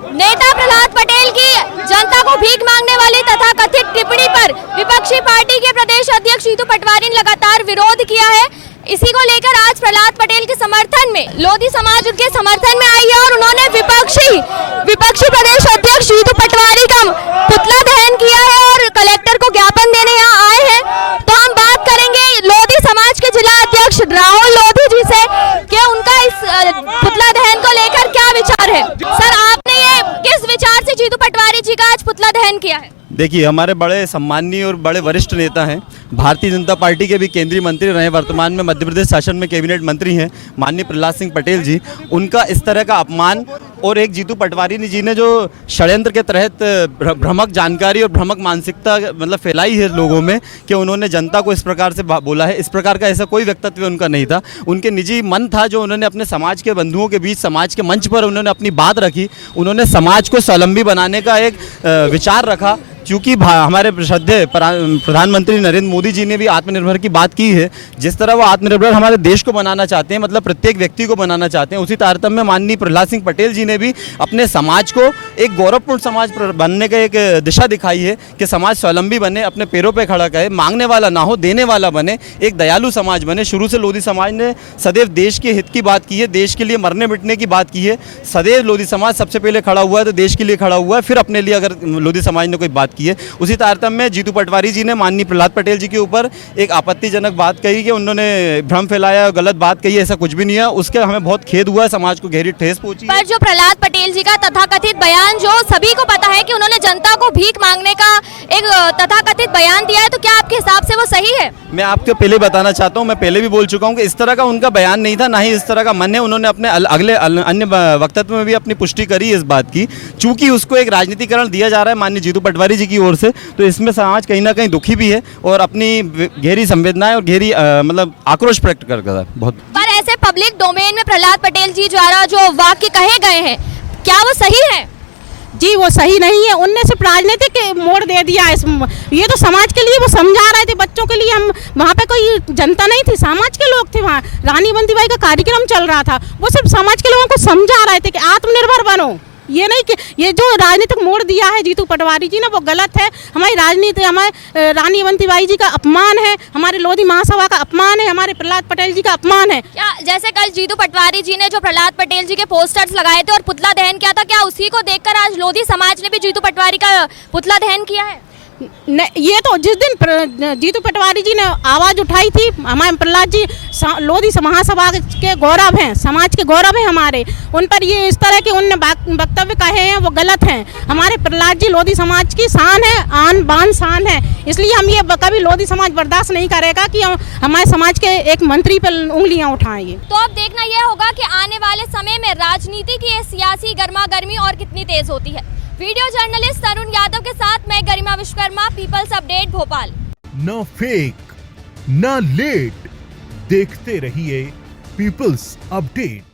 नेता प्रहलाद पटेल की जनता को भीख मांगने वाली तथा कथित टिप्पणी पर विपक्षी पार्टी के प्रदेश अध्यक्ष जीतू पटवारी ने लगातार विरोध किया है। इसी को लेकर आज प्रहलाद पटेल के समर्थन में लोधी समाज उनके समर्थन में आई है और उन्होंने विपक्षी प्रदेश अध्यक्ष जीतू पटवारी का पुतला दहन किया है और कलेक्टर को ज्ञापन देने यहाँ आए हैं। तो हम बात करेंगे लोधी समाज के जिला अध्यक्ष राहुल लोधी जी से कि उनका इस पुतला दहन को लेकर क्या विचार है। सर, आपने ये किस विचार से जीतू पटवारी जी का आज पुतला दहन किया है? देखिए, हमारे बड़े सम्माननीय और बड़े वरिष्ठ नेता हैं, भारतीय जनता पार्टी के भी केंद्रीय मंत्री रहे, वर्तमान में मध्य प्रदेश शासन में कैबिनेट मंत्री हैं माननीय प्रहलाद सिंह पटेल जी। उनका इस तरह का अपमान और एक जीतू पटवारी जी ने जो षड्यंत्र के तहत भ्रामक जानकारी और भ्रामक मानसिकता मतलब फैलाई है लोगों में कि उन्होंने जनता को इस प्रकार से बोला है, इस प्रकार का ऐसा कोई व्यक्तित्व उनका नहीं था। उनके निजी मन था जो उन्होंने अपने समाज के बंधुओं के बीच समाज के मंच पर उन्होंने अपनी बात रखी। उन्होंने समाज को स्वावलंबी बनाने का एक विचार रखा, क्योंकि हमारे श्रद्धेय प्रधानमंत्री नरेंद्र मोदी जी ने भी आत्मनिर्भर की बात की है। जिस तरह वो आत्मनिर्भर हमारे देश को बनाना चाहते हैं, मतलब प्रत्येक व्यक्ति को बनाना चाहते हैं, उसी तारतम्य में माननीय प्रहलाद सिंह पटेल जी ने भी अपने समाज को एक गौरवपूर्ण समाज बनने का एक दिशा दिखाई है कि समाज स्वावलंबी बने, अपने पैरों पर खड़ा करे, मांगने वाला ना हो, देने वाला बने, एक दयालु समाज बने। शुरू से लोधी समाज ने सदैव देश के हित की बात की है, देश के लिए मरने मिटने की बात की है। सदैव लोधी समाज सबसे पहले खड़ा हुआ है तो देश के लिए खड़ा हुआ है, फिर अपने लिए अगर लोधी समाज ने कोई बात की है। उसी तारतम्य में जीतू पटवारी जी ने माननीय प्रहलाद पटेल जी के ऊपर एक आपत्तिजनक बात कही कि उन्होंने भ्रम फैलाया, गलत बात कही, ऐसा कुछ भी नहीं है। उसके हमें बहुत खेद हुआ है, समाज को गहरी ठेस पहुंची। पर जो प्रहलाद पटेल जी का तथाकथित बयान, जो सभी को पता है कि उन्होंने जनता को भीख मांगने का एक तथाकथित बयान दिया है, तो क्या आपके हिसाब से वो सही है? मैं आपको पहले बताना चाहता हूं, मैं पहले भी बोल चुका हूं कि इस तरह का उनका बयान नहीं था, ना ही इस तरह का मन है। उन्होंने अपने अगले अन्य वक्तव्य में भी अपनी पुष्टि करी इस बात की। चूंकि उसको एक राजनीतिकरण दिया जा रहा है माननीय जीतू पटवारी जी की ओर से, तो इसमें समाज कहीं ना कहीं दुखी भी है और अपनी गहरी संवेदनाएं और गहरी मतलब आक्रोश प्रकट कर रहा है बहुत। पर ऐसे पब्लिक डोमेन में प्रहलाद पटेल जी द्वारा जो वाक्य कहे गए हैं, क्या वो सही है? जी, वो सही नहीं है। उनने सिर्फ राजनीतिक मोड़ दे दिया है। ये तो समाज के लिए वो समझा रहे थे, बच्चों के लिए। हम वहाँ पे कोई जनता नहीं थी, समाज के लोग थे। वहाँ रानी बंदीबाई का कार्यक्रम चल रहा था, वो सिर्फ समाज के लोगों को समझा रहे थे कि आत्मनिर्भर बनो। ये नहीं कि ये जो राजनीतिक मोड़ दिया है जीतू पटवारी जी ने, वो गलत है। हमारी राजनीति, हमारे रानी बंदीबाई जी का अपमान है, हमारे लोधी महासभा का अपमान है, हमारे प्रहलाद पटेल जी का अपमान है। क्या जैसे कल जीतू पटवारी जी ने जो प्रहलाद पटेल जी के पोस्टर्स लगाए थे और पुतला दहन किया था, क्या उसी को देखकर आज लोधी समाज ने भी जीतू पटवारी का पुतला दहन किया है? ये तो जिस दिन जीतू पटवारी जी ने आवाज़ उठाई थी, हमारे प्रहलाद जी लोधी महासभा के गौरव हैं, समाज के गौरव हैं हमारे। उन पर ये इस तरह के उनने वक्तव्य कहे हैं, वो गलत हैं। हमारे प्रहलाद जी लोधी समाज की शान है, आन बान शान है। इसलिए हम ये कभी लोधी समाज बर्दाश्त नहीं करेगा कि हमारे समाज के एक मंत्री पर उंगलियां उठाएंगे। तो अब देखना यह होगा कि आने वाले समय में राजनीति की ये सियासी गर्मा गर्मी और कितनी तेज होती है। वीडियो जर्नलिस्ट तरुण यादव के साथ मैं गरिमा विश्वकर्मा, पीपल्स अपडेट भोपाल। न फेक न लेट, देखते रहिए पीपल्स अपडेट।